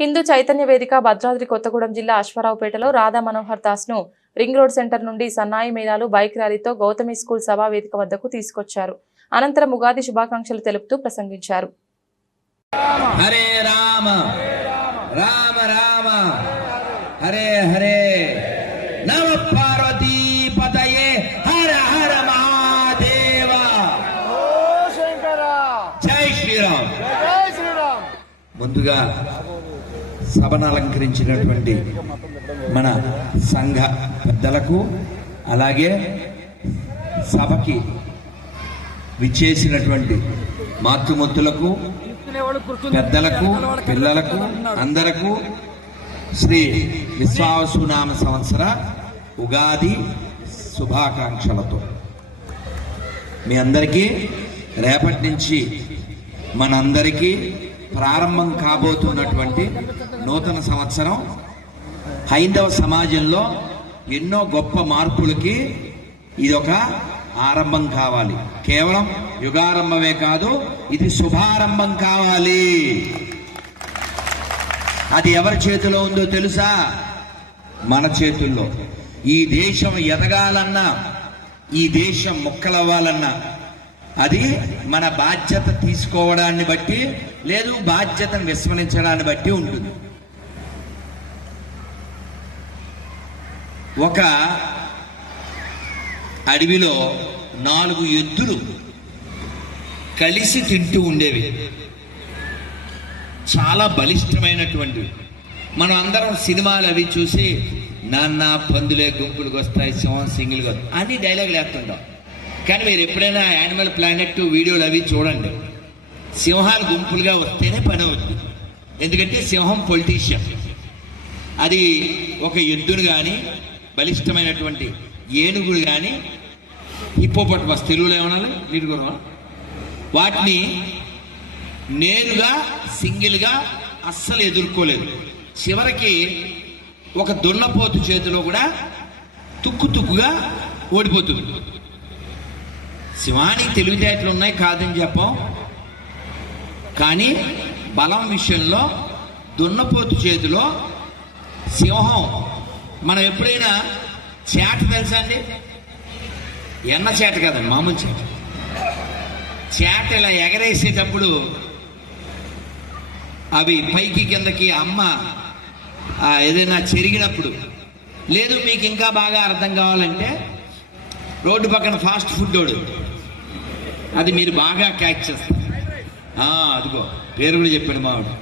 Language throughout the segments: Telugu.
హిందూ చైతన్య వేదిక భద్రాద్రి కొత్తగూడెం జిల్లా అశ్వారావుపేటలో రాధా మనోహర్ దాస్ను రింగ్ రోడ్ సెంటర్ నుండి సన్నాయి మేళాలు బైక్ ర్యాలీతో గౌతమి స్కూల్ సభా వేదిక వద్దకు తీసుకొచ్చారు. అనంతరం ఉగాది శుభాకాంక్షలు తెలుపుతూ ప్రసంగించారు. హరే రామ రామ రామ హరే హరే. నమ పార్వతీ పతయే హర హర మహాదేవ. ఓ శంకర. జై శ్రీరామ్. జై శ్రీరామ్. ముందుగా సభను అలంకరించినటువంటి మన సంఘ పెద్దలకు అలాగే సభకి విచ్చేసినటువంటి మాతృమూర్తులకు పెద్దలకు పిల్లలకు అందరకు శ్రీ విశ్వావసునామ సంవత్సర ఉగాది శుభాకాంక్షలతో. మీ అందరికీ రేపటి నుంచి మనందరికీ ప్రారంభం కాబోతున్నటువంటి నూతన సంవత్సరం. హైందవ సమాజంలో ఎన్నో గొప్ప మార్పులకి ఇదొక ఆరంభం కావాలి. కేవలం యుగారంభమే కాదు ఇది శుభారంభం కావాలి. అది ఎవరి చేతిలో ఉందో తెలుసా? మన చేతుల్లో. ఈ దేశం ఎదగాలన్నా ఈ దేశం మొక్కలవ్వాలన్నా అది మన బాధ్యత తీసుకోవడాన్ని బట్టి లేదు బాధ్యతను విస్మరించడాన్ని బట్టి ఉంటుంది. ఒక అడవిలో నాలుగు ఎద్దులు కలిసి తింటూ ఉండేవి. చాలా బలిష్టమైనటువంటివి. మనం అందరం సినిమాలు అవి చూసి నాన్న పందులే గుంపులకు వస్తాయి సింహం సింగిల్గా అన్ని డైలాగులు వేస్తుంటాం. కానీ మీరు ఎప్పుడైనా యానిమల్ ప్లానెట్ వీడియోలు అవి చూడండి. సింహాలు గుంపులుగా వస్తేనే పని అవుతుంది ఎందుకంటే సింహం పొలిటీషియన్ అది ఒక ఎద్దును కానీ బలిష్టమైనటువంటి ఏనుగులు కానీ హిప్పోపటమస్ తెలుగులో ఏమనాలి? నీటి వాటిని నేరుగా సింగిల్గా అస్సలు ఎదుర్కోలేదు. చివరికి ఒక దున్నపోతు చేతిలో కూడా తుక్కు తుక్కుగా ఓడిపోతుంది. శివానికి తెలివితేటలు ఉన్నాయి కాదని చెప్పం. కానీ బలం విషయంలో దున్నపోతు చేతిలో సింహం. మనం ఎప్పుడైనా చేట తెలుసా అండి? ఎన్న చేట కదండి మామూలు చేట. చేట ఇలా ఎగరేసేటప్పుడు అవి పైకి కిందకి అమ్మ ఏదైనా చెరిగినప్పుడు. లేదు మీకు ఇంకా బాగా అర్థం కావాలంటే రోడ్డు పక్కన ఫాస్ట్ ఫుడ్ వాడు. అది మీరు బాగా క్యాచ్ చేస్తారు. అదిగో పేరు కూడా చెప్పాడు మావాడు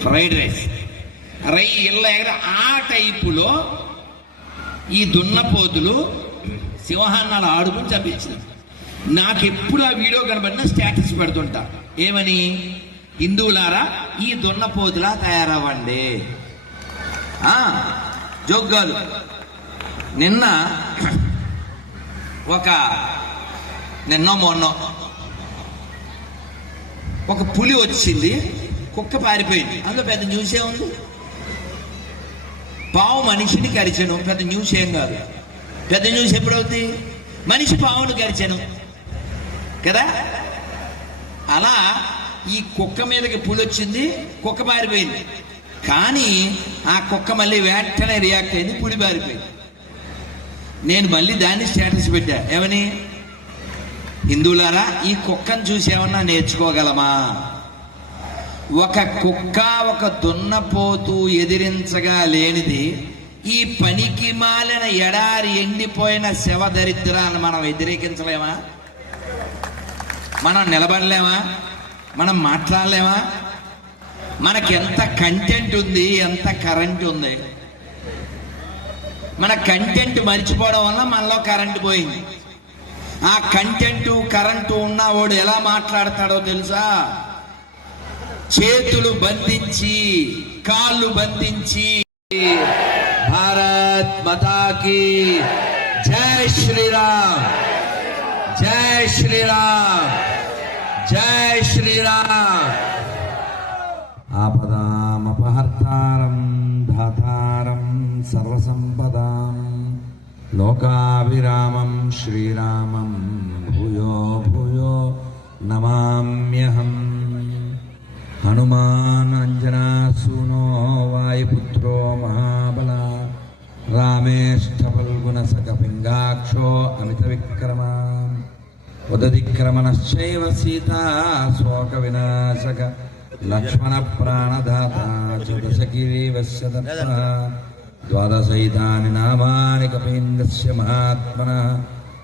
ఫ్రైడ్ రైస్. రై ఇళ్ళ ఆ టైపులో ఈ దున్నపోతులు సింహాన్నాలు ఆడుకుని చంపించింది నాకు ఎప్పుడు ఆ వీడియో కనబడినా స్టేటస్ పెడుతుంటా. ఏమని? హిందువులారా ఈ దున్నపోతులా తయారవ్వండి. జోగ్గాలు నిన్న ఒక నిన్నో మొన్నో ఒక పులి వచ్చింది కుక్క పారిపోయింది. అందులో పెద్ద న్యూస్ ఏముంది? పావు మనిషిని కరిచను పెద్ద న్యూస్ ఏం కాదు. పెద్ద న్యూస్ ఎప్పుడవుతుంది మనిషి పావును కరిచాను కదా? అలా ఈ కుక్క మీదకి పులి వచ్చింది కుక్క పారిపోయింది. కానీ ఆ కుక్క మళ్ళీ వెంటనే రియాక్ట్ అయింది పులి పారిపోయింది. నేను మళ్ళీ దాన్ని స్టేటస్ పెట్టా. ఏమని? హిందువులారా ఈ కుక్కను చూసి ఏమన్నా నేర్చుకోగలమా? ఒక కుక్క ఒక దున్నపోతు ఎదిరించగా లేనిది ఈ పనికి మాలిన ఎడారి ఎండిపోయిన శవ దరిద్రాన్ని మనం వ్యతిరేకించలేమా? మనం నిలబడలేమా? మనం మాట్లాడలేమా? మనకి ఎంత కంటెంట్ ఉంది ఎంత కరెంట్ ఉంది? మన కంటెంట్ మర్చిపోవడం వల్ల మనలో కరెంట్ పోయింది. ఆ కంటెంటు కరెంటు ఉన్నవాడు ఎలా మాట్లాడతాడో తెలుసా? చేతులు బంధించి కాళ్ళు బంధించి. భారత్ మతాకి జై శ్రీరామ్. జై శ్రీరామ్. జై శ్రీరామ్. ఆపదామపహర్తారం ధాతారం సర్వసంపదాం. లోకాభిరామం శ్రీరామం భూయో భూయో నమామ్యహం. హనుమానంజనాసూనో వాయుపుత్రో మహాబల. రామేష్టఫల్గుణసకపింగాక్షో అమిత విక్రమ ఉదతిక్రమణశ్చైవ సీతా శోక వినాశక లక్ష్మణ ప్రాణదాత చదశగిరీవస్య దత్త. ద్వాదశైతాని నామాని కపీంద్రస్య మహాత్మన.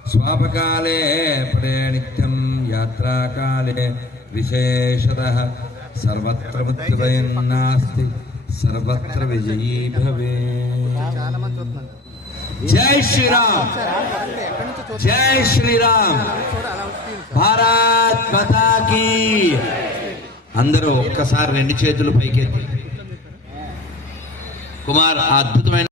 స్వాపకాలే పడే నిత్యం యాత్రాకాలే విశేషత. సర్వత్ర మృత్యుభయం నాస్తి సర్వత్ర విజయీ భవే. జై శ్రీరామ్. జై శ్రీరామ్. భారత్ మాతా అందరూ ఒక్కసారి రెండు చేతులు పైకెత్తి. కుమార్ అద్భుతమైన